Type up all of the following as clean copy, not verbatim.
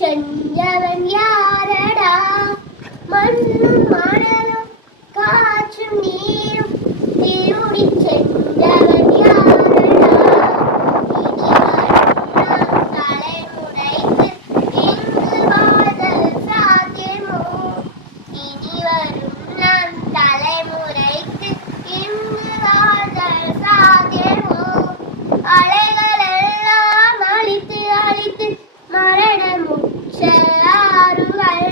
செஞ்சவன் யாரடா? மண்ணும் மணலும் காற்றும் நீரும் திருடி செஞ்சவன் யாரடா? தலைமுறைக்கு இங்கு வாழ்தல் சாத்தியமோ? இனி வரும் நம் தலைமுறைக்கு இங்கு வாழ்தல் சாத்தியமோ? அலைகளெல்லாம் அழித்து அழித்து மரணமுற்ற ஆறுகள்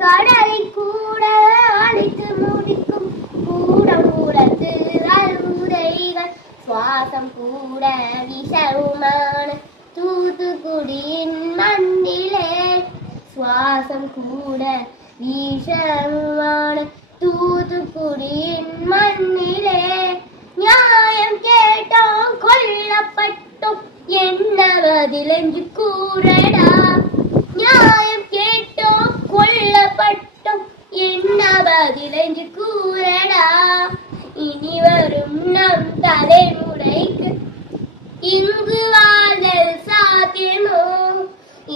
கடலை கூட அழித்து முடிக்கும் கூடத்து அறுதைகள் சுவாசம் கூட விஷவுமான தூத்துக்குடியின் மண்ணிலே சுவாசம் கூட விஷமான தூத்துக்குடியின் மண்ணிலே நியாயம் கேட்டோம் கொல்லப்பட்டோம் என்ன பதிலென்று கூறடா? நியாயம் கேட்டோம் கொல்லப்பட்டோம் என்ன பதிலென்று கூறடா? இனி வரும் நம் தலைமுறைக்கு இங்கு வாழ்தல் சாத்தியமோ?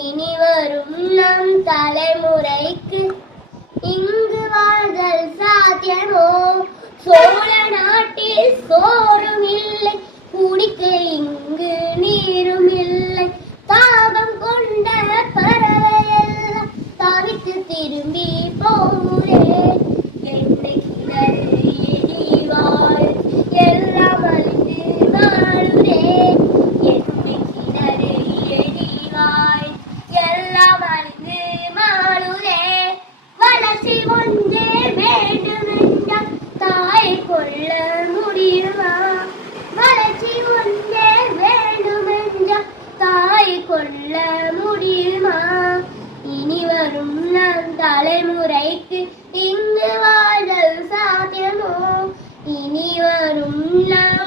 இனி வரும் நம் தலைமுறைக்கு இங்கு வாழ்தல் சாத்தியமோ? சோழ நாட்டில் சோறும் இல்லை, குடிக்க இங்கு நீரும் இல்லை, தாகம் கொண்ட பறவையெல்லாம் தவித்து திரும்பி போரே. என்னை கிணறு எரிவாள் எல்லாம் அழிந்து வாழுதே. என்னை கிணறு எரிவாள் எல்லாம் அழிந்து வாழுதே. வளர்ச்சி ஒன்றே வேண்டுமென்றால் தாய் கொள்ள முடியுமா? வளர்ச்சி ஒன்றே வேண்டுமென்றால் தாய் கொள்ள முடியுமா? இனி வரும் நம் தலைமுறைக்கு இங்கு வாழ்தல் சாத்தியமோ? இனி வரும் நம்